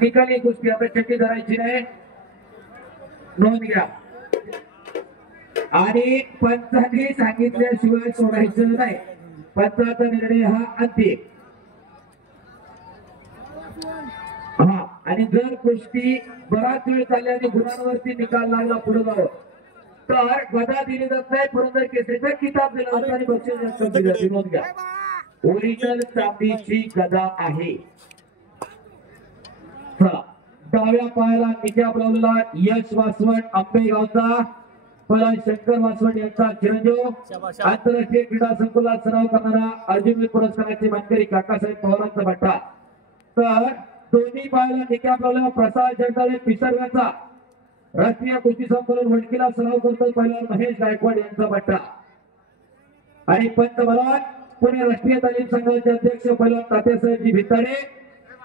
निकाली कुस्ती आता चट्टी धरायची नाही, नोंद घ्या. आणि पंचांनी सांगितल्याशिवाय सोडायचं नाही. पंचाचा निर्णय हा अंतिम. हा, आणि जर कुस्ती बराच वेळ चालल्याने गुणांवरती निकाल लागला पुढे जावं तर गदा दिली जात नाही. पुरंदर केसरीचा किताब दिला जातो आणि बक्षीस रक्कम दिली जाते. नोंद घ्या. ओरिजिनल चांदीची गदा आहे. चला, डाव्या पायाला निकाब लावलेला यश वासवड आंबेगावचा, पहिला शंकर वासवड यांचा चिरंजीव, आंतरराष्ट्रीय क्रीडा संकुलात सराव करणारा अर्जुन पुरस्काराचे मानकरी काकासाहेब पवारांचा भट्टा. तर दोन्ही पायाला निकाब लावलेला प्रसाद जगदाळे पिसर्गाचा राष्ट्रीय कुस्ती संकुलन वडकीला सराव करतो पहिला महेश गायकवाड यांचा भट्टा. आणि पंतप्रधान पुणे राष्ट्रीय तालीम संघाचे अध्यक्ष पहिला तात्यासाहेबजी भिताडे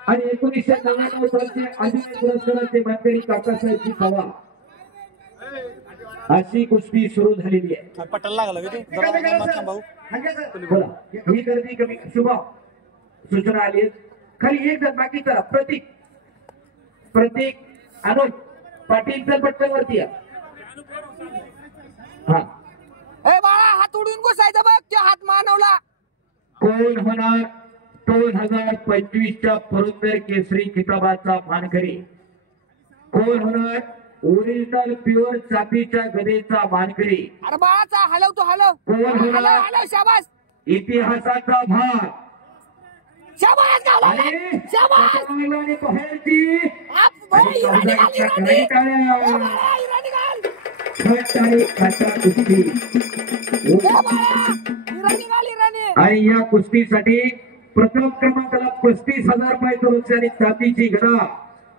आणि 1999 सालचे अर्जुन पुरस्काराचे मानकरी काकासाहेबजी पवार. अशी कुस्ती सुरू झालेली आहे. बोला, ही गर्दी कमी. शुभम सूचना आली खाली एक जण बाकी करा. प्रतीक अनुज पाटील चल पटकन वरती या. हा, ए बाळा हात उडून बसायचा बघ, त्या हात मानवला. कोण होणार 2025च्या पुरंदर केसरी किताबाचा मानकरी? कोण होणार ओरिजिनल प्युअर चांदीच्या गदेचा मानकरी? अरे बाळाचा हलवतो, हलव. कोण होणार हलव, शाबास. इतिहासाचा भाग? शाबास गावला, शाबास. आणि पहायची आणि या कुस्तीसाठी प्रथम क्रमांकाला 35,000 रुपये तुरुंग आणि चांदीची गदा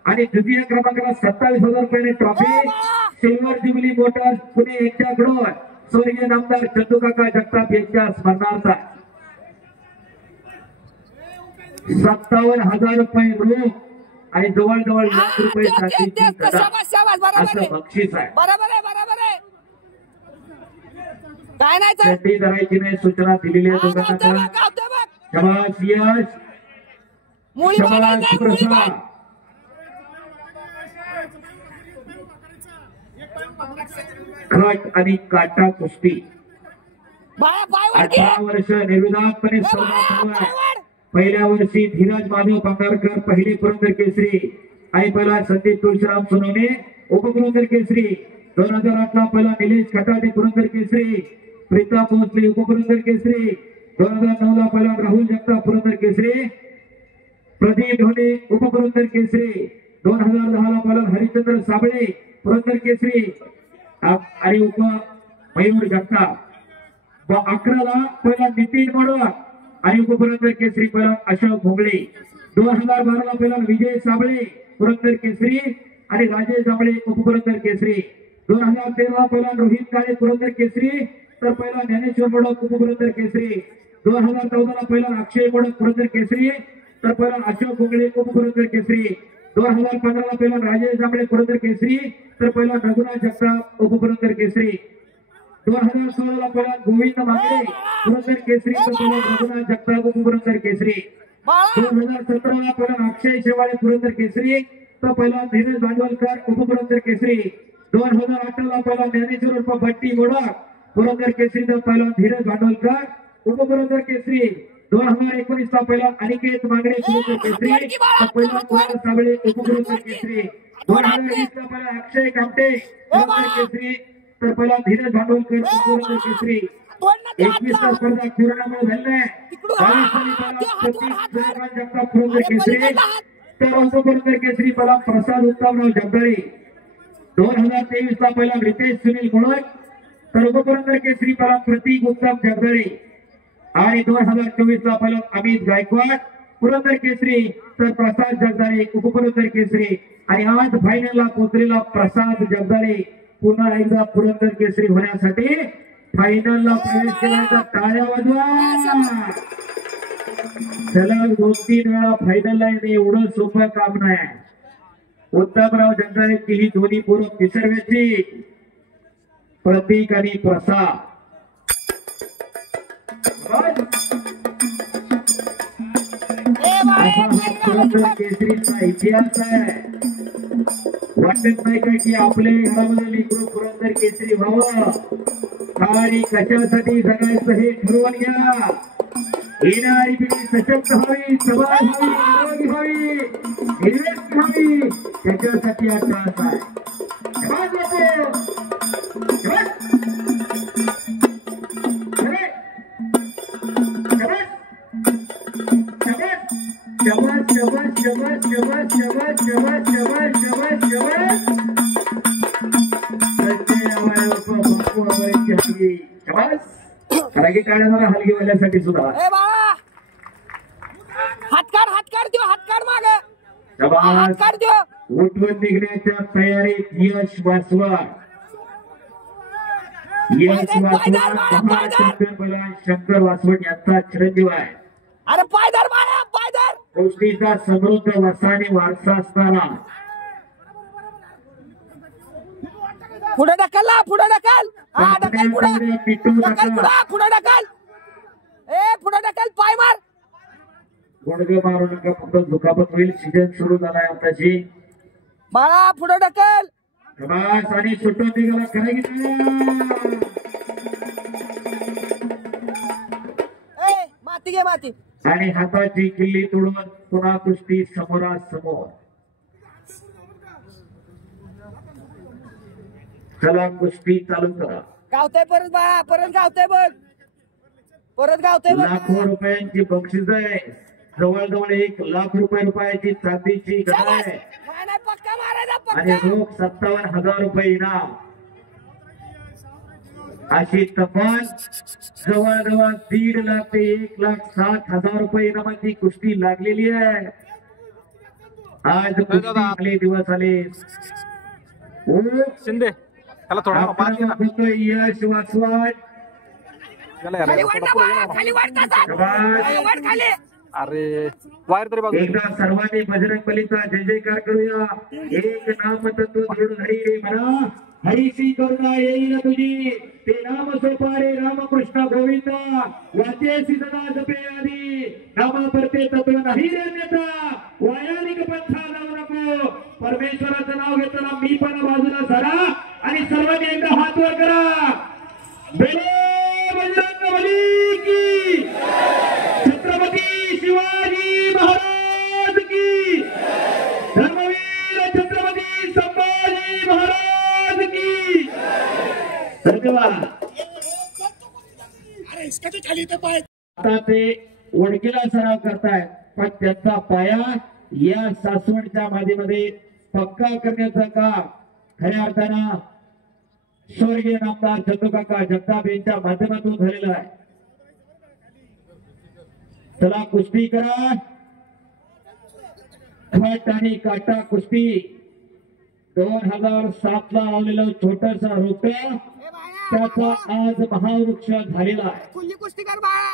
आणि द्वितीय क्रमांकाला 27,000 रुपये trophy silver jubilee Motors Pune यांच्याकडून स्वर्गीय नामदार चंदूकाका जगताप यांच्या स्मरणार्थ 57,000 रुपये रोख आणि जवळजवळ लाख रुपये चांदीची गदा असं बक्षीस आहे. बरोबर आहे, बरोबर आहे. काय नाही चड्डी धरायची नाही सूचना दिलेली आहे. शबाश यश, शबाश प्रसाद. खट आणि काटा कुस्ती 18 वर्ष निर्विवादपणे पहिल्या वर्षी धीरज माधव पांगारकर पहिले पुरंदर केसरी आणि पहिला संदीप तुळशीराम सोनवणे उपपुरंदर केसरी. 2008 ला पहिला निलेश खटाटे पुरंदर केसरी, प्रीता भोसले उपपुरंदर केसरी. 2009 ला पहिला राहुल जगताप पुरंदर केसरी, प्रदीप ढोणे उपपुरंदर केसरी. 2010 ला पहिला हरिश्चंद्र साबळे पुरंदर केसरी आणि उप मयूर जगताप. 11 ला पहिला नितीन मोडक आणि उपपुरंदर केसरी पहिला अशोक भोगळे. 2012 ला पहिला विजय साबळे पुरंदर केसरी आणि राजेश जांभळे उपपुरंदर केसरी. 2013 ला पहिला रोहित काळे पुरंदर केसरी तर पहिला ज्ञानेश्वर मोडक उपपुरंदर केसरी. 2014 ला पहिला अक्षय मोडक पुरंदर केसरी तर पहिला अशोक भोगळे उपपुरंदर केसरी. 2015 ला पहिला राजेश जांभळे पुरंदर केसरी तर पहिला रघुनाथ जगताप उपपुरंदर केसरी. 2016 ला पहिला गोविंद मांगरे पुरंदर केसरी तर पहिला रघुनाथ जगताप उपपुरंदर केसरी. 2017 ला पहिला अक्षय शेवाळे पुरंदर केसरी तर पहिला धीरज भांडवलकर उपपुरंदर केसरी. 2018 ला पहिला ज्ञानेश्वर उर्फ भट्टी मोडक पुरंदर केसरी तर पहिला धीरज भांडवलकर उपपुरंदर केसरी. 2019 ला पहिला अनिकेत मांगरे पुरंदर केसरी तर पहिला कुमार साबळे उपपुरंदर केसरी. 2020 ला पहिला अक्षय कामटे पुरंदर केसरी तर पहिला धीरज भांडवलकर उपपुरंदर केसरी. 21 ला स्पर्धा कोरोनामुळे झाली नाही. 22 साली जगताप पुरंदर केसरी तर उपपुरंदर केसरी पहिला प्रसाद उत्तमराव जगदाळे. 2023 ला पहिला रितेश सुनील मोडक तर उपपुरंदर केसरी पहिला प्रतीक उत्तम जगदाळे आणि 2024 ला पहिला अमित गायकवाड पुरंदर केसरी तर प्रसाद जगदाळे उपपुरंदर केसरी. आणि आज फायनलला पोहोचलेला प्रसाद जगदाळे पुन्हा एकदा पुरंदर केसरी होण्यासाठी फायनलला प्रवेश केल्याचा टाळ्या वाजवा. सलग 2-3 वेळा फायनलला येणे एवढं सोपं काम नाही. उत्तमराव जगदाळेची ही दोन्ही पोरं पिसर्व्याची प्रतीक आणि प्रसाद. असा हा पुरंदर केसरीचा इतिहास आहे. वाटत नाही का की आपल्या घरामध्ये लेकरू पुरंदर केसरी व्हावं आणि कशासाठी जगायचं हे ठरवून घ्या. येणारी पिढी सशक्त व्हावी, सबळ व्हावी, निरोगी व्हावी, निर्व्यस्त व्हावी, त्याच्यासाठी हा त्रास आहे. हलगी वाल्यासाठी सुद्धा ए बाळा हात काढ देऊ, हात काढ मागे हात काढ देऊ. उठवून निघण्याच्या तयारीत यश वासवा. यश वासवा शंकर वासवट यांचा चिरंजीव आहे. अरे पायदर बाळा पायदर. गोष्टीचा समृद्ध वसाने वारसा असणारा. पुढे ढकल, पुढे ढकल. हा ढकल पुढे ढकल, पुढे ढकल. ए पुढे ढकल, पाय मार. गुडघे मारू नका, फक्त दुखापत होईल. सीजन सुरू झालाय आताची. बाळा पुढे ढकल. बस आणि सुटून निघाला खरं घेतलं. ए माती घे माती. आणि हाताची किल्ली तोडून पुन्हा कुस्ती समोरासमोर. चला कुस्ती चालू करा. गावतय परत बाळा, परत गावतय बघ, परत गावतय बघ. लाखो रुपयांची बक्षीस आहे. जवळजवळ 1 लाख रुपयाची चांदीची गदा आहे. पक्का मारायचा आणि पक्का. रोख 57,000 रुपये इनाम. अशी तब्बल जवळजवळ 1.5 लाख ते 1,60,000 रुपये इनामाची कुस्ती लागलेली आहे. आज कुस्ती दिवस आले. शिंदे त्याला थोडा यश वासवाट. खाली वाढ बाळा, खाली वाढ तसा. खाली वाढ खाली. अरे वायर तरी बघ. एकदा सर्वांनी बजरंग बलीचा जय जयकार करूया. एक नाम तत्व धरून हरी रे म्हणा. हरीची करुणा येईल तुझी, ते नाम सोपारे रामकृष्ण गोविंदा. वाचेसी सदा जपे आधी, नामा परते तत्व नाही रे नेता. वायानिक पंथा जाऊ नको, परमेश्वराचं नाव घेताना मी पण बाजूला सरा आणि सर्वांनी एकदा हात वर करा. बोलो बजरंग बली की, छत्रपती शिवाजी महाराज की, धर्मवीर छत्रपती संभाजी महाराज की. धन्यवाद. आता ते वडकीला सराव करतायत, पण त्यांचा पाया या सासवडच्या मादीमध्ये पक्का करण्याचं काम खऱ्या अर्थानं स्वर्गीय नामदार चंदूकाका जगताप यांच्या माध्यमातून झालेलं आहे. चला कुस्ती करा. खट आणि काटा कुस्ती. 2007 ला आलेलं छोटसा रोप त्याचा आज महावृक्ष झालेला आहे. खुली कुस्ती कर बाळा.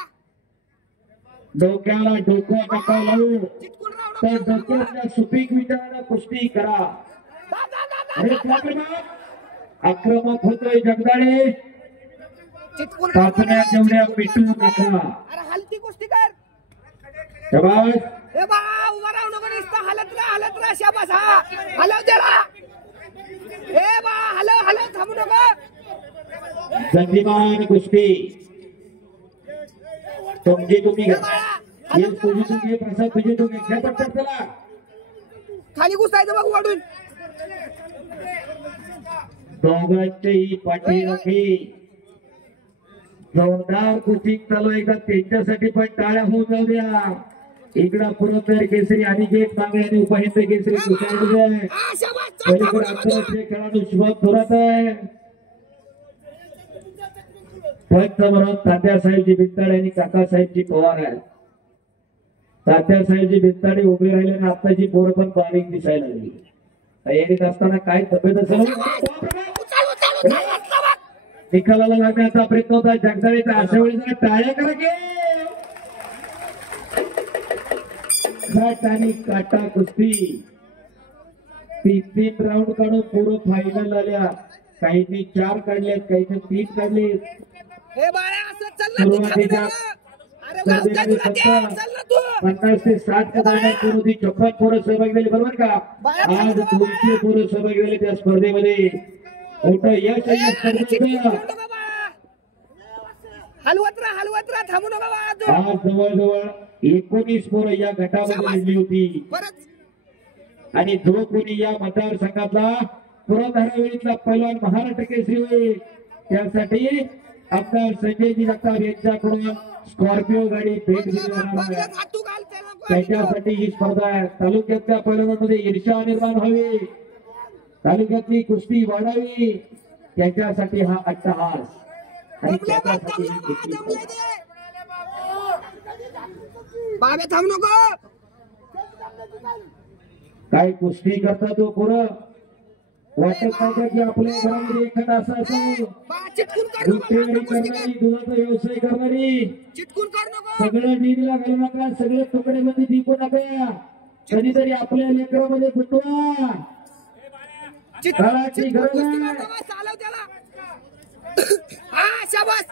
डोक्याला डोकं नका लावू, तर डोक्यातल्या सुपीक विचारानं कुस्ती करा. आक्रमक होतोय जगदाळे. चाचण्या जेवढ्या पिटू नका. अरे हलती कुस्ती कर. शाबास. ए बाळा उभा राहू नको, नुसतं हलत राहा. शाबास. हा हलव त्याला. ए बाळा हलव थांबू नको. गतिमान कुस्ती. तुम्ही घ्या. प्रसाद तुझी तुम्ही घ्या पटकन. चला खाली घुसायचं बघ वाढून. दोघांच्याही पाठीराखी जोरदार कुस्ती चालू आहे का त्यांच्यासाठी पण टाळ्या होऊन जाऊ द्या. इकडं पुरंदर केसरी अनिकेत कांबळे आणि उपहिंद केसरी कुस्ती पलीकडे आंतरराष्ट्रीय खेळाडू शुभम थोरात आहे. पंच म्हणून तात्यासाहेबजी बिंताडे आणि काकासाहेबजी पवार आहेत. तात्यासाहेबजी बिंताडे उभे राहिले आणि आत्ताची पोरं पण बारीक दिसायला लागली. तयारीत असताना काय तब्येत असेल निकालाला लागण्याचा प्रयत्न होता जगदाळेचा. अशा वेळी जरा टाळ्या करा की. खट आणि काटा कुस्ती. 3 राऊंड काढून पूर्ण फायनल आल्या. काहींनी 4 काढलेत, काहींनी 3 काढले. हे बाळा असं चाललं. सुरुवातीच्या अरे गावच्या तुला दे, चल ना तू. 50 ते 60 दरम्यान पोरं होती. 56 पोरं सहभागी झाली बरोबर का? आज 200 पोरं सहभागी झाले त्या स्पर्धेमध्ये. मोठं यश आहे या स्पर्धेचं. हलवत राहा थांबू नका बाबा. आज जवळजवळ 19 पोरं या गटामध्ये लिहिली होती. परत आणि जो कोणी या मतदारसंघातला पुरंदरावेळीतला पैलवान महाराष्ट्र केसरी होईल त्यासाठी आमदार संजयजी जगताप यांच्याकडून स्कॉर्पिओ गाडी भेट दिली जाणार आहे. हातू घाल त्याला. त्याच्यासाठी ही स्पर्धा आहे. तालुक्यातल्या पैलवानांमध्ये ईर्ष्या निर्माण व्हावी, तालुक्यातली कुस्ती वाढावी, त्याच्यासाठी हा अट्टहास आणि त्याच्यासाठी ही कुस्ती. बाबे थांब नको. काय कुस्ती करता तो पोरं वाटत नाही की आपल्या घरामध्ये एखादा असा असो चिटकून कर दुधपेढी करणारी, दुधाचा व्यवसाय करणारी. चिटकून कर नको. सगळं डिगला घालू नका, सगळे तुकड्यामध्ये दिपू नका. कधीतरी आपल्या लेकरामध्ये गुंतवा. काळाची गरज आहे. चालव त्याला. हा शाबास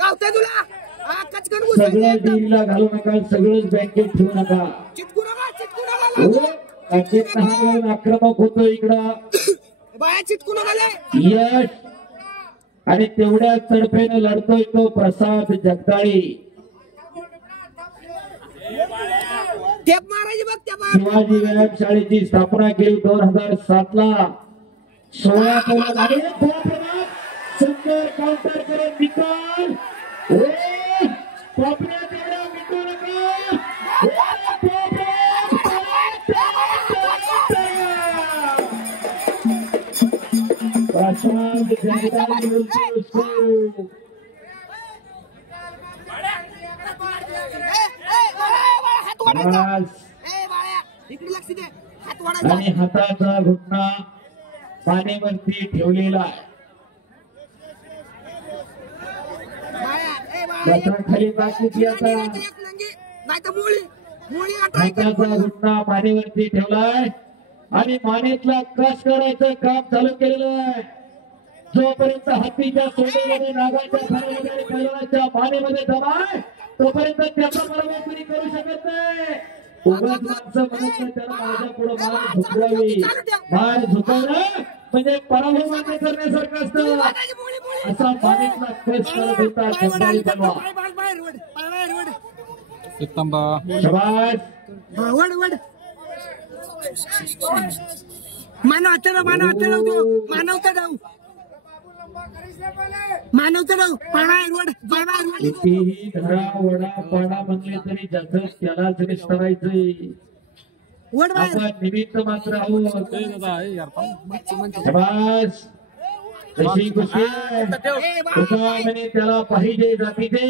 गावते तुला. हा कचकन सगळं डिगला घालू नका, सगळंच बँकेत ठेवू नका. चिटकू नका. बँकेत नाही आक्रमक होतो इकडं बाया चिटकू नका. यश आणि तेवढ्या तडफेनं लढतोय तो प्रसाद जगदाळे. टेप मारायची बघ त्या शिवाजी व्यायाम शाळेची स्थापना केली 2007 ला. 16 पोरं झाले. सुंदर काउंटर करून निकाल. पापण्यात एवढा मिटू नका. प्रशांत जगदाळे बोलतो. आज आणि हाताचा घुटणा पाण्यावरती ठेवलेला आहे. खाली बाकी आता हाताचा घुटणा पाण्यावरती ठेवलाय आणि मानेतला कस करायचं काम चालू केलेलं आहे. जोपर्यंत हत्तीच्या सोंडेमध्ये, नागाच्या खाण्यामध्ये आणि पैलवानाच्या मानेमध्ये दबाय तोपर्यंत त्याचा बरोबर कोणी करू शकत नाही. उगाच माणसं म्हणत नाही त्याला माझ्या पुढे मान झुकवावी. मान झुकवणं म्हणजे पराभव मान्य करण्यासारखं असतं. असा मानेतला कस करत होता जगदाळे पैलवान. शाबास. मानव चढव कितीही धरा वडा पाडा म्हणले तरी ज्याचं त्यालाच निस्तरायचंय. आपण निमित्त मात्र आहोत. शाबास. तशी गोष्टी म्हणे त्याला पाहिजे जातीचे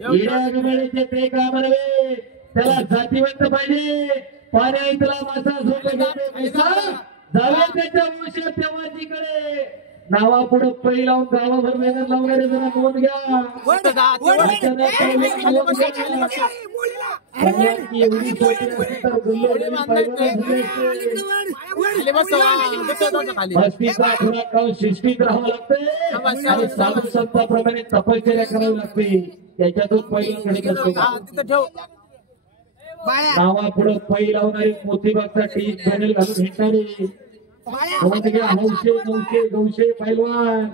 येण्याचे ते काम नव्हे, त्याला जातीवंत पाहिजे. पाण्या इथला मासा झोप घेते पैसा जावे त्याच्या वशात तेव्हा जिकडे. नावा पुढे पै लावून गावाभर मेहनत लावणारे जरा नोंद घ्या. शिस्तीत राहावं लागतंय आणि साधू संतांप्रमाणे तपश्चर्या करावी लागते. त्याच्यातून पहिला घडत असतो. नावा पुढे पै लावणारे मोतीबागचा टी चॅनल घालून हिंडणारे 900 पैलवान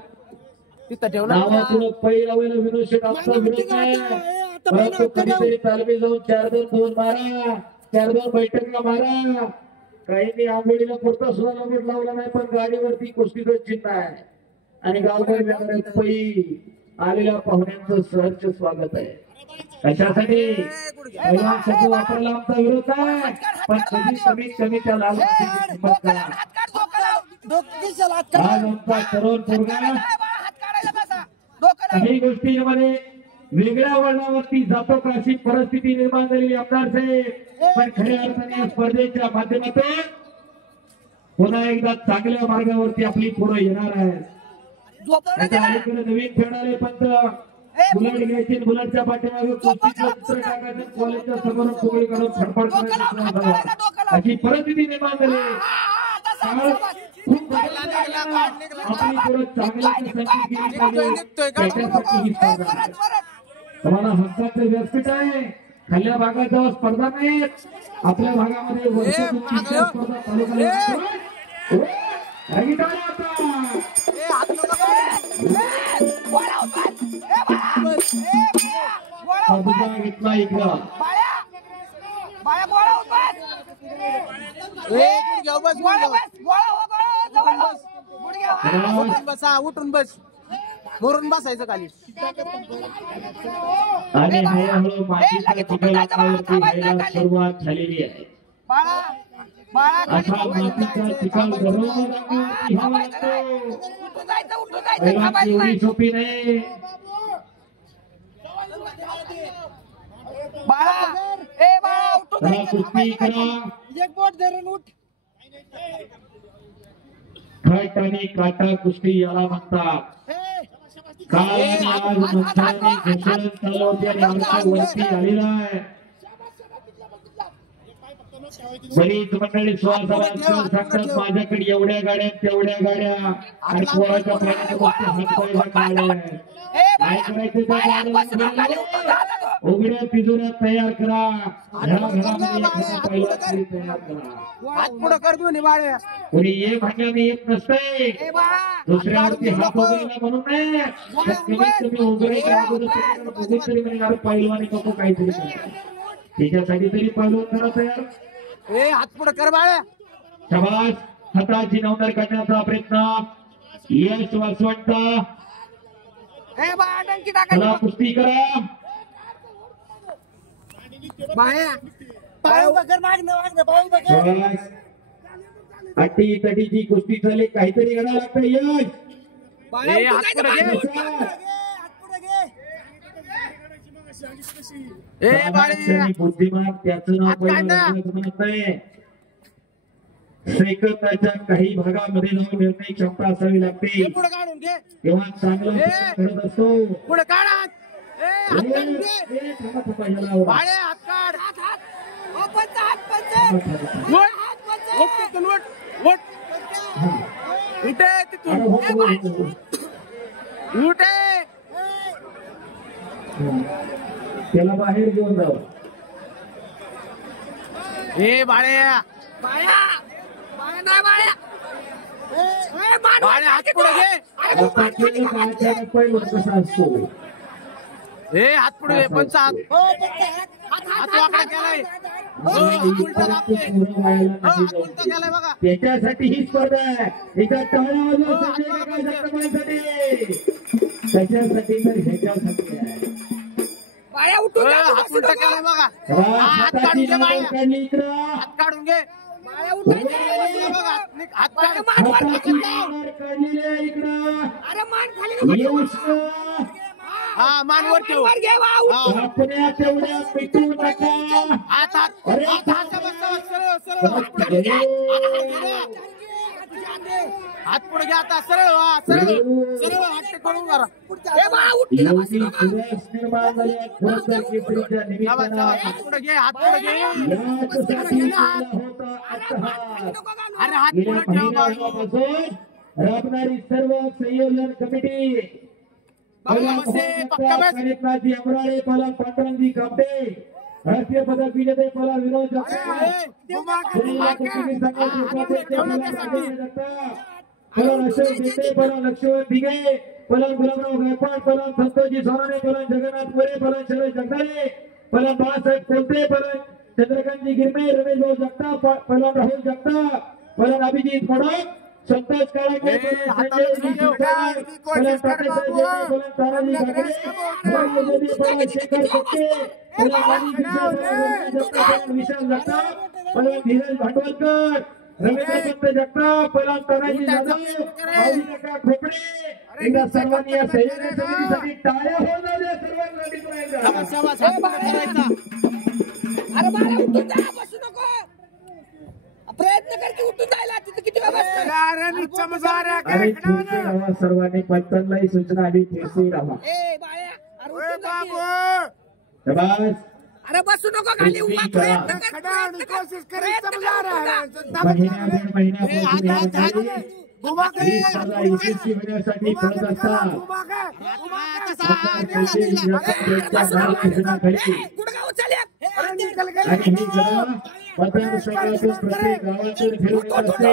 नावा पुढे पै लावायला विनोद शेठ आमचा विरोध नाही. परंतु कधीतरी तालमी जाऊन 4-2 मारा, 4-2 बैठकला मारा. काहींनी आंबोलीला पुरता सुद्धा नंबर लावला नाही, पण गाडीवरती कुस्तीचं चिन्ह आहे आणि गावकरी पै आलेल्या पाहुण्यांचं सहर्ष स्वागत आहे. कशासाठी पैलवानसाठी वापरला आमचा विरोध आहे, पण कमीत कमी त्या लाल मातीची किंमत करा. आज आमचा तरुण पोरगा काही गोष्टींमध्ये वेगळ्या वळणावरती जातो का अशी परिस्थिती निर्माण झालेली आमदार साहेब. पण खऱ्या अर्थाने या स्पर्धेच्या माध्यमातून पुन्हा एकदा चांगल्या मार्गावरती आपली पोरं येणार आहे. त्याच्या अलीकडे नवीन खेळणारे पंत बुलेट घ्यायची, बुलेटच्या पाठीमागे कुस्तीचं चित्र टाकायचं, कॉलेजच्या समोर पोगळी काढून फडफड करायचं अशी परिस्थिती निर्माण झाली. खूप आपली पोरं चांगल्या त्याच्यासाठी ही स्पर्धा. तुम्हाला हक्काचं व्यासपीठ आहे. खाल्ल्या भागात जेव्हा स्पर्धा नाही आपल्या भागामध्ये वर्षातून तीन चार स्पर्धा चालू करायला घेतला इकडं बसा उठून बस भरून बसायचं खाली आणि हळूहळू मातीच्या चिखलावरती यायला सुरुवात झालेली आहे. असा मातीचा चिखल दररोज एवढी सोपी नाही. कुस्ती करा एक बोट धरून उठ खट आणि काटा कुस्ती याला म्हणतात. काल आणि आज मंचाने घोषणा चालू होती आणि आमच्या वरती आलेला आहे. बरीच मंडळी सांगतात माझ्याकडे एवढ्या गाड्या तेवढ्या गाड्या आणि पोराच्या प्राण्याच्या काढल्या काय करायचं उघड्या तिजोऱ्या तयार करा. ह्या घरामध्ये तयार करा. हात पुढं कर देऊ बाळे कोणी ये भांड्याने येत नसतंय दुसऱ्यावरती हात उघडला म्हणून नाही. कमीत कमी उघडायच्या अगोदर कधीतरी म्हणणार पैलवानी नको काहीतरी त्याच्यासाठी तरी पैलवान करा तयार. हात पुढं कर बाळे शाबास. हाताची नवनर करण्याचा प्रयत्न यश वासवंत चला कुस्ती करा. अटी तटीची कुस्ती चालली काहीतरी करायला लागतं. यश बुद्धिमान त्याचं नाव म्हणत नाही. सेकंदाच्या काही भागामध्ये जाऊन निर्णय क्षमता असावी लागते तेव्हा चांगला करत असतो. पुढे काढा त्याला बाहेर घेऊन जाऊ. हे बाळ्या हात पुढे घे. कसा असतो हे हात पुढे घे. पंच हात वाकडा केलाय बघा. त्याच्यासाठी ही स्पर्धा आहे. एका त्याच्यासाठी तर ह्याच्यासाठी आहे. हात उलटा केलाय बघा. हात काढून घे बाळ्या. हात काढून घे. हात हा मानवर ठेव. आपल्या तेवढ्या पिटू नका. हात पुढे घ्या. आता सरळ सरळ सरळ हात टेकवून करा. हात पुढे घे. हात पुढे घे. अरे हात पुढे ठेव. राबणारी सर्व संयोजन कमिटी गणेशनाथजी अमराळे पला पाटणजी कापडे राष्ट्रीय पदक विजेते पला विनोद पलन लक्ष्मण दिघे पलन गुलाबराव गायकवाड पलन संतोषजी सोनाने पलन जगन्नाथ मोरे पलन शरद जगदाळे पलन बाळासाहेब कोलते पलन चंद्रकांतजी गिरमे रमेश भाऊ जगताप पलन राहुल जगताप पलन अभिजित मोडक संतोष काळाके पलन ताराजी घागरे पलन शेखर कट्टे विशाल जगताप पलन धीरज भांडवलकर रवींद्रचंद्र जगताप पलन तानाजी जाधव खोपडे एकदा सर्वांनी या सहयोगी समितीसाठी टाळ्या होऊ द्या. सर्वांना अरे बाळा उठून जा. बसू नको. प्रयत्न करते उठून जायला. तिथे किती सर्वांनी पंचांनाही सूचना आली. अरे बसू नको खाली. ही स्पर्धा यशस्वी होण्यासाठी करत असतात गुडगाव चालया आणि ही जरा मतदारसंघातून प्रत्येक गावातून फिरवत असते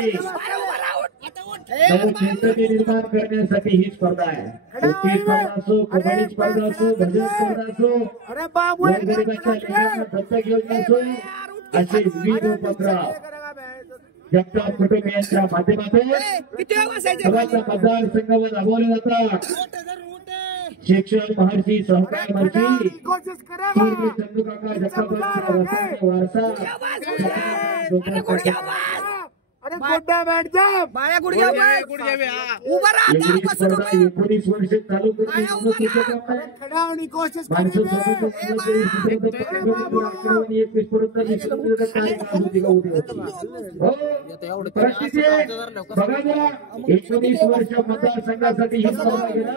चैतन्य निर्माण करण्यासाठी ही स्पर्धा आहे. कुस्ती स्पर्धा असो, कबड्डी स्पर्धा असो, भजन स्पर्धा असो, गोरगरिबांच्या लेकरांना दत्तक योजना असो, असे विविध उपक्रम जगताप कुटुंबियांच्या माध्यमातून किती वाजायचे सर्वांच्या मतदारसंघावर राबवले जातात. शिक्षण महर्षी सहकार महर्षी पूर्वी चंदूकाका जगतापांचा वारसा अरे गुड्डा बैठ जा बाया गुडघ्या उभा राहा एवढी स्पर्धा 19 वर्ष चालू कोशिश बघा जरा 19 वर्ष मतदारसंघासाठी ही स्पर्धा घेणं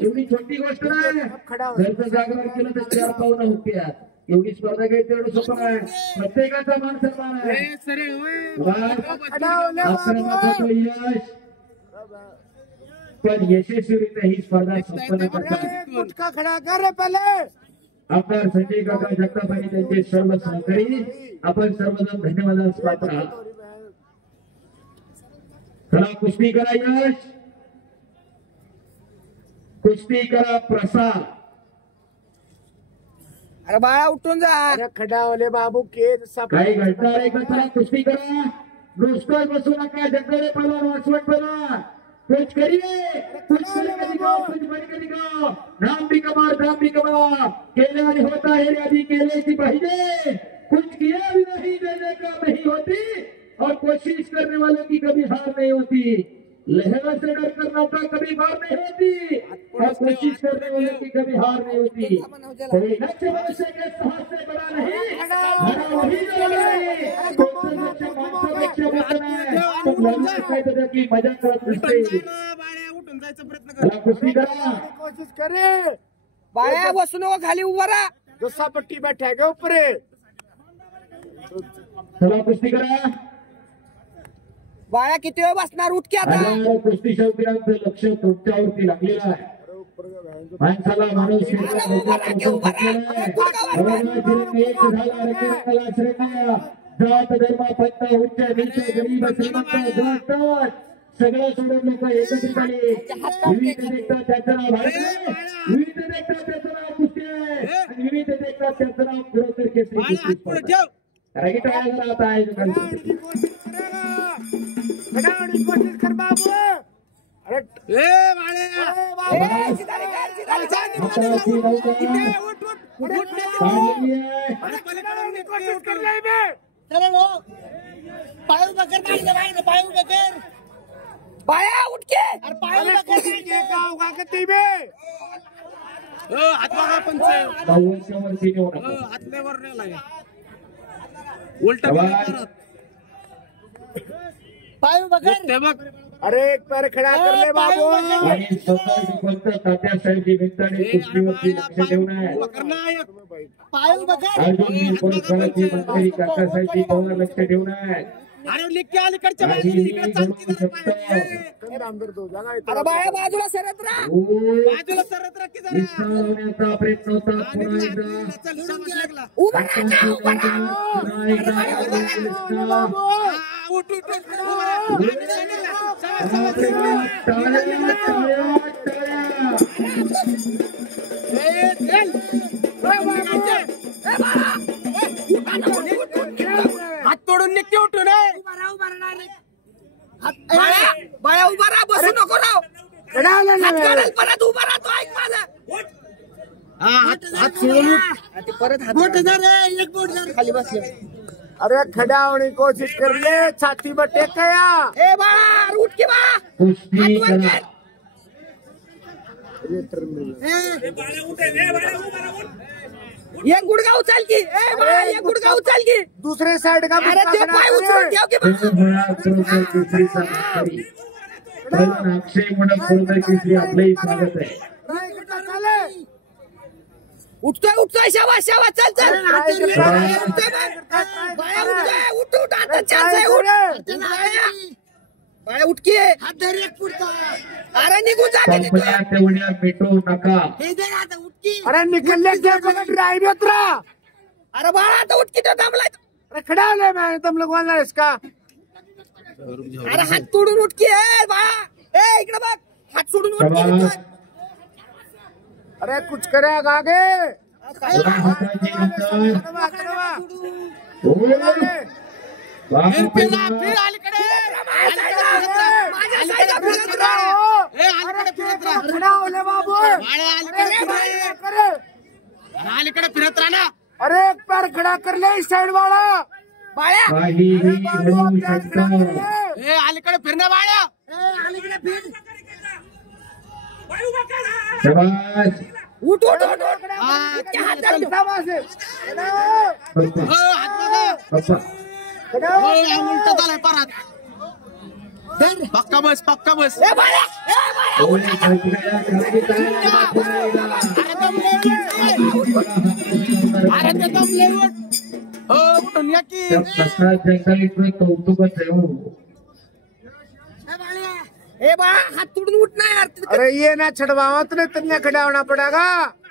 एवढी छोटी गोष्ट नाही. घरचं जागरण केलं तर 4 पावलं होती. एवढी स्पर्धा घ्यायची एवढं सोपं आहे. प्रत्येकाचा मान सन्मान आहे. यश पण यशस्वीरित्या ही स्पर्धा संपन्न करतात. खड़ा कर पहले आमदार संजय काका जगताप आणि त्यांचे सर्व सहकारी आपण सर्वजण धन्यवादास पात्र आहात. चला कुस्ती करा यश, कुस्ती करा प्रसाद. अरे बाळा उठून जा खडावले बाबू के काही घडणार आहे का? चला कुस्ती करा. नुसतं बसू नका. जगदे पहलवान वासवट बना. कुछ करिए, कुछ करके दिखाओ, कुछ बनके दिखाओ. नाम भी कमा केले आणि होता है आधी केल्याची पाहिजे. कुछ किया भी नहीं देने का नहीं होती और कोशिश करने वालों की कभी हार नहीं होती. लहरों से डर कर नौका कभी हार नहीं होती और कोशिश करने वालों की कभी हार नहीं होती. कोई लक्ष्य भविष्य के साहस से बड़ा नहीं, हरा वही लड़ाई. कोणतं लक्ष्य माणसापेक्षा मोठं नाही. पण लढण्यात काहीतरी की मजा करत नसते. चला कुस्ती करा. कोशिश करे बाया बसू नको खाली उभा राहा. दुसरा पट्टी बैठा गे ऊपर चला कुस्ती करा. बाया किती वेळ बसणार उठ की आता. हजारो कुस्ती शौकीरांचं लक्ष तुमच्यावरती लागलेलं आहे. माणसाला माणूस जात धर्म पंथ उच्च नीच गरीब श्रीमंत सगळं सोडून लोक एकत्रित आले. विविध देखतात त्याचं नाव भारत आहे, विविध देखतात त्याचं नाव कुस्ती आहे आणि विविध देखतात त्याचं नाव खरोखर केसरी कुस्ती स्पर्धा. आता आहे कोशिश कर बाबू. अरे बाया उठ के अरे एक पैर खड़ा कर ले बाबू. आणि स्वतः तात्यासाहेबजी भिंताने कुस्तीवरती लक्ष ठेवून आहे. अर्जुन कोणकाळाची मंत्री काकासाहेबजी पवार लक्ष ठेवून आहे. अरे बाया बाजूला सरत राहा. बाजूला सरत राहा की होण्याचा प्रयत्न होता. हात तोडून निघते उठून बाया उभा राहा. बसू नको राव. परत उभा राहतो. ऐक माझं परत एक बोट खाली बसले. अरे खड़ा होने की कोशिश कर ले. छाती में टेक गया. ए बाळा उठ की बा. कुस्ती करा. ये गुडगाव उचल की. ए बाळा ये गुडगाव उचल की. दूसरे साइड का अरे ते पाय उचलून ठेव की अक्षय म्हणून खरोखर केसरी आपलंही स्वागत आहे. उठतोय शाबास शाबास. चल चल बाया उठ उठ आता. चाल बाळ्या उठकी हात धर एक पुढचा अरे निघून जा की तिथून. संपल्या तेवढ्या मिटू नका. हे दे आता उठकी अरे निकलले ते पकड रायबेत्रा अरे बाळा आता उठकी तो थांबलाय. अरे खड़ा ले मैं तुम लोग वाला इसका अरे हात तोडून उठकी ए बाळा ए इकडे बघ हात सोडून उठकी शाबास. तिथून. अरे कुछ करेगा आगे पुन्हा हाताची नंतर. ओ. फिर बापरे. अलीकडे माझ्या साईडला फिरत राहा. अरे खड़ा हो ले बाबू अलीकडे फिरत राहा ना. अरे एक पैर खड़ा कर ले इस साइड वाला बाळ्या काहीही घडू शकतं. ए अलीकडे फिरणं बाळ्या अलीकडे फिर शाबास. उठ उठ उठ उठ. त्या हात धर. पप्पा. उलट झालाय परत. पक्का बस पक्का बस. ए बाळ्या ए बाळ्या ओय, सगळ्या खाली तयार करायला. अरे ते दमले उठ. हो उठून या की. त्या प्रसाद जंगलीचं कौतुकच आहे हो. ए बाळा हात तोडून उठ ना यार. अरे ये ना छड़वाओ तो तुमने खड़ा होना पड़ेगा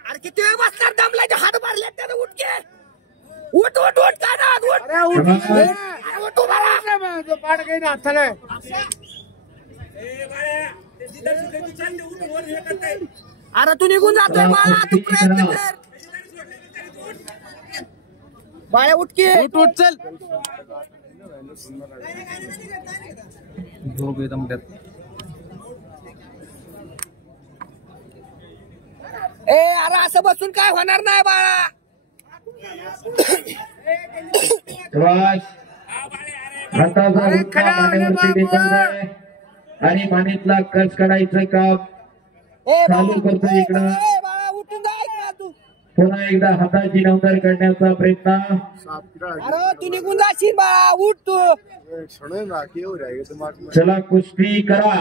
अरे किती वेळ बसणार दमलाय तो हात मारले त्याने. उठ के उठ उठ उठ काय ना उठ. अरे उठ अरे उठ बाळा. मैं जो पाड़ गई ना थले अरे तू निघून जातोय बाळा. तू प्रयत्न कर बाळ्या उठ की. उठ उठ चल. झोप एकदम त्यात. ए अरे असं बसून काय होणार नाही बाळा. श्वास हाताचा अरे उठणा खडा होणे मानेवरती बाबू. देत आहे. आणि मानेतला कच काढायचं काम ए चालू करतोय इकडं. ए बाळा उठून जा इकडं तू. पुन्हा एकदा हाताची नवतर करण्याचा प्रयत्न. अरे तू निघून जाशील बाळा. उठ तू. चला कुस्ती करा.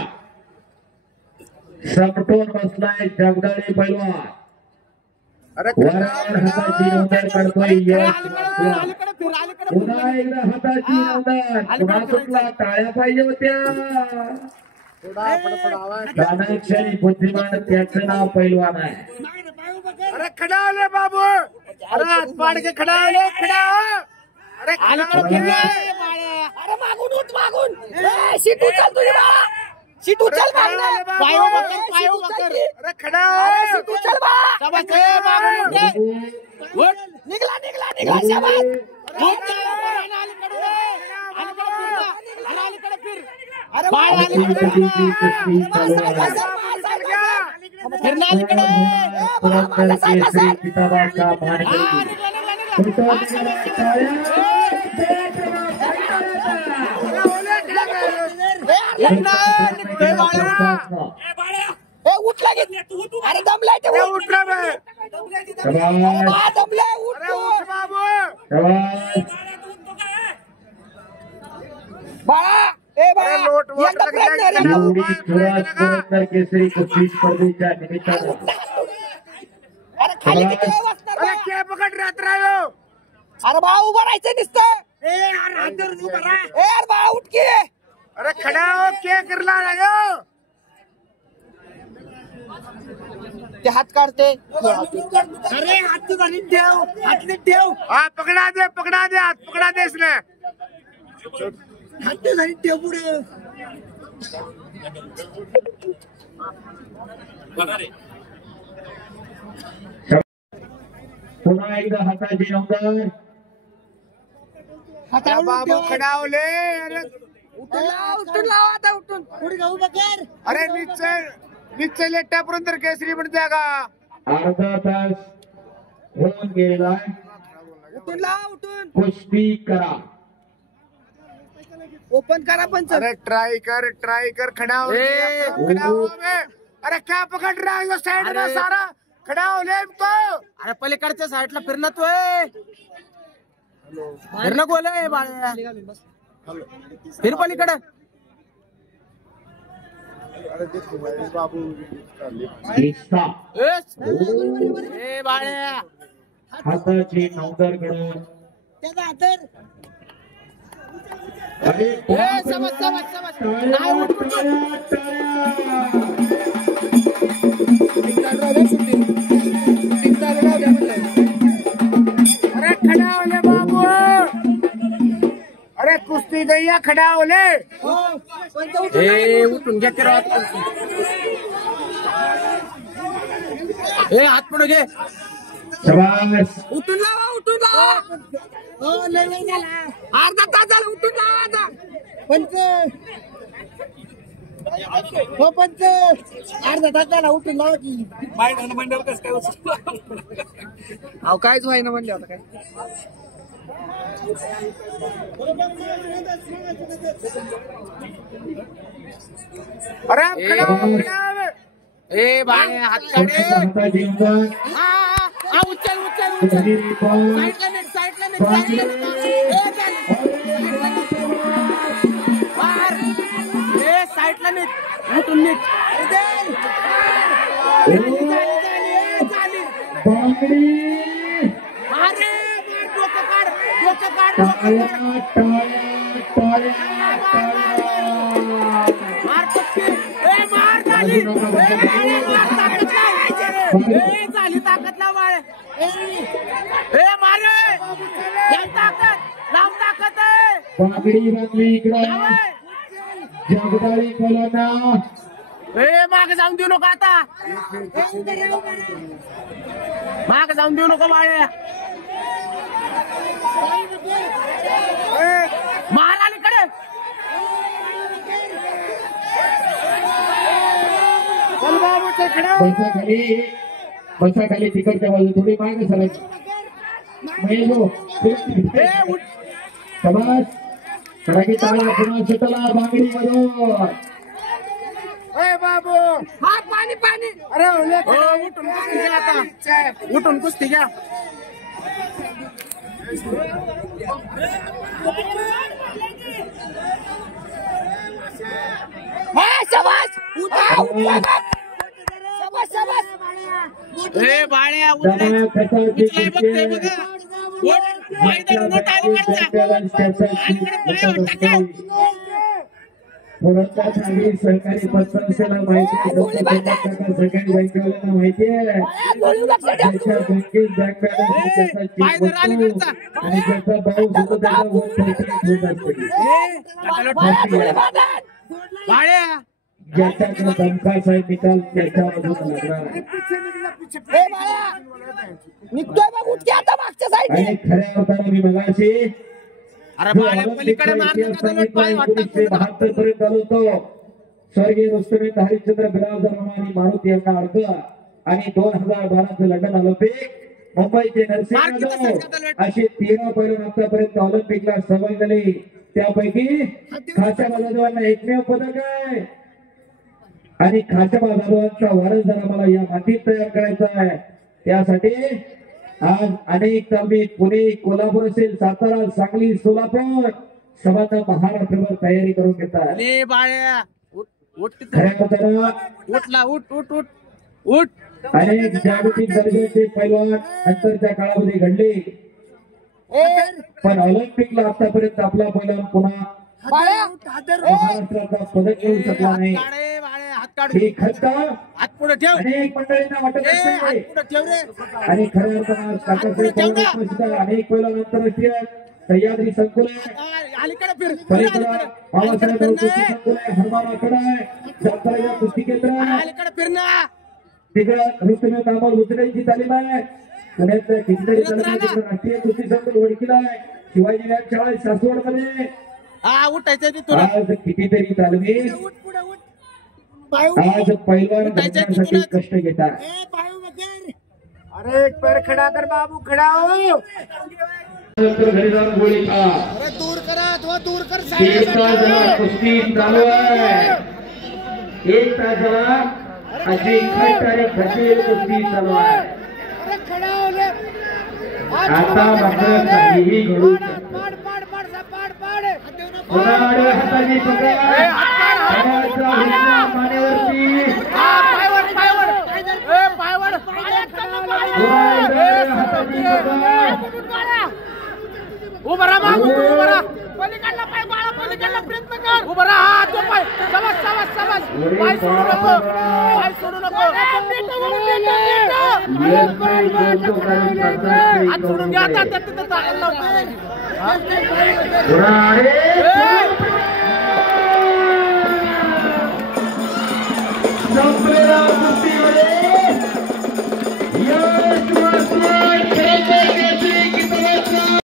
समतोल बसलाय जगदाळे पैलवान. अरे वारंवार हाताची नवतर करतोय यश वासवा. अलीकडे फिर अलीकडे. पुन्हा एकदा हाताची नवतर. पुन्हा सुटला. टाळ्या पाहिजे होत्या. थोड़ा फड़फड़ावा दानक्षणी बुद्धिमान त्याचं नाव पैलवान आहे. अरे खड़ा हो ले बाबू अरे हाथ पाड़ के खड़ा हो ले खड़ा हो अरे खड़ा हो के ले अरे मागून उठ मागून. ए सीट उचल तुझी बाळा. सीट उचल मागणं. पाय उभं कर, पाय उभं कर. अरे खड़ा अरे हो सीट उचल बाळा. शाबास. ए, मागून उठ रे. उठ. निघला निघला निघला शाबास. उठ ना. अलीकडे रे. अलीकडे फिर ना. अरे अलीकडे फिर. अरे पाय बाळा, अलीकडे कधी कुस्ती चालू आहे. फिर ना अलीकडे. पुरस्कार केसरी किताबाचा मानकरी. हा, निघला, निघला, निघला. ए उठ लागेल. अरे दमलाय ते अरे उठ. उठ रहा मैं शाबास. बाळा दमलाय उठ अरे तू. उठ बाबू शाबास. बाळा ए बाळा अरे लोट वोट एकदा लग प्रयत्न जाएगा. रे. एवढी सुरुवात पुरस्कार केसरी कुस्ती स्पर्धेच्या निमित्तानं. अरे खाली किती वेळ बसणार अरे बाळा? क्या पकड़ रहा हो अरे बाळा उभं राहायचं दिसतं. ए यार बाळा उठ की. अरे खड़ा हो क्या कर रहा हो ते हात काढते. अरे हात तू घालीत ठेव. हात नीट ठेव. हाँ पकड़ा दे हाथ पकड़ा दे इसने हात तू घालीत ठेव पुढे. पुन्हा एकदा हाताची नंबर. अरे बाबू खड़ा हो ले अरे उठून लाव आता उठून. पुढे जाऊ बकर. अरे नीचे लेटापर्यंत केसरी बन जाएगा अर्धा तास होऊन गेलेला. उठून लाव उठून. कुस्ती करा. ओपन करा पंच. अरे ट्राई कर खड़ा हो ले, खड़ा हो बे. अरे क्या पकड़ रहा है साइड में अरे. सारा खड़ा हो ले तो अरे पलीकडच्या साईडला फिरणं तू. फिरणं बोल बाळ्या. फिर पलीकडे. दिसता. ए बाळ्या. हाताची नंतर घडून त्याचा हातर अरे समज समज समज नाही उठ उठ अरे खड़ा होले बाबू, अरे कुस्ती दैया खड़ा होले. उठून घ्या ते राहत हात पुढे घे. शाबास. उठून लावा उठून लावा. अर्धा तास झाला उठून लावा आता. पंच हो पंच अर्धा तास झाला उठून लावा की मंडळ कसं काय अहो कायच व्हाय ना म्हणले आता काय. अरे खड़ा हो, खड़ा हो. ए बाय हात काढे. उचल उचल उचल. साईडला नेट साईडला नेट साईडला साईडला नेट उठून नेट. अरे डोकं काढ डोकं काढ मार पक्की. मार झाली झाली ताकद लाव बाळे. मारे लाव ताकद लाव ताकद आहे. बांगडी बांगडी इकडं जगदाळी कोलाना. मागे जाऊन देऊ नका आता. मागे जाऊन देऊ नका बाळे. मार अलीकडे. बसा खाली तिकडच्या बाजू थोडी मागे सरायची. शाबास. कडाकी ताला पुन्हा सुटला बांगडी मधून. बाबू हा पाणी पाणी. अरे होले उठून कुस्ती घ्या आता. उठून कुस्ती घ्या. शाबास. बाळ्या उचलाय बघते बघा. सरकारी पतसंस्थेला माहिती आहे, सरकारी बँकेवाल्यांना माहिती आहे. ज्याच्या बँकेत बँक बॅलन्स त्याचा चेक बसतो आणि ज्याचा भाऊ होतो त्याचा होत बाळ्या ज्याच्याकडे दमखास आहे निकाल त्याच्यामधून लागणार. निघतोय बघ उठके आता मागच्या साईडने. आणि खऱ्या अर्थाने मी मगाशी अरे बाळ्या पलीकडे मारलं पाय वाटतं. 1972 पर्यंत आलो होतो. स्वर्गीय रुस्तमेंद हरिश्चंद्र बिराजदार आणि मारुती यांना अर्ध आणि 2012 लंडन ऑलिम्पिक मुंबईचे नरसिंह यादव असे 13 पैलवान आतापर्यंत ऑलिम्पिकला सहभागी झाले. त्यापैकी खाशाबा जाधवांना एकमेव पदक आहे आणि खाशाबा जाधवांचा वारसदार आम्हाला या मातीत तयार करायचा आहे. त्यासाठी आज अनेक तालमीत पुणे कोल्हापूर असेल सातारा सांगली सोलापूर सर्वांना महाराष्ट्रभर तयारी करून घेतात. बाळ्या उठ खऱ्या अर्थानं उठला उठ उठ उठ उठ. अनेक जागतिक दर्जाचे पैलवान नंतरच्या काळामध्ये घडले, पण ऑलिम्पिकला आतापर्यंत आपला पैलवान पुन्हा महाराष्ट्राचा पदक घेऊ शकला नाही. ही खंत हात पुढे ठेव. अनेक मंडळींना वाटत असते ठेव रे. आणि खऱ्या अर्थानं काकासाहेब अनेक पैलवान आंतरराष्ट्रीय सह्याद्री संकुल आहे, अलीकडे फिर. बाबासाहेब कुस्ती संकुल आहे, हनुमान आखाडा आहे, सातारा कुस्ती केंद्र आहे, अलीकडे फिर ना. तिकडं रुस्तमेंद अमोल उचलेची तालीम आहे, पुण्यातल्या किंजळी तालुक्यात राष्ट्रीय कुस्ती संकुल वडकीला आहे, शिवाजी व्यायामशाळा आहे सासवडमध्ये. हा उठायचं तिथून. आज कितीतरी तालमी आज पैलवान घडण्यासाठी कष्ट घेतात. अरे एक पैर खड़ा कर बाबू, खड़ा हो. घरी जाऊन गोळी खा. अरे दूर करा अथवा दूर कर. 1 तास झाला कुस्ती चालू आहे. 1 तास झाला अशी खट आणि खटील कुस्ती चालू आहे. अरे खड़ा होले. आता मात्र काहीही घडू शकतं. पुन्हा आडव्या हाताची पकड, हाताचा हुसका मानेवरती, पुन्हा आडव्या हाताची पकड. उभा राहा. पलीकडला पाय बाळा पलीकडला. पाय सोडू नको, पाय सोडू नको. हात सोडून घ्या आता, तिथं ताकद लावते. संपले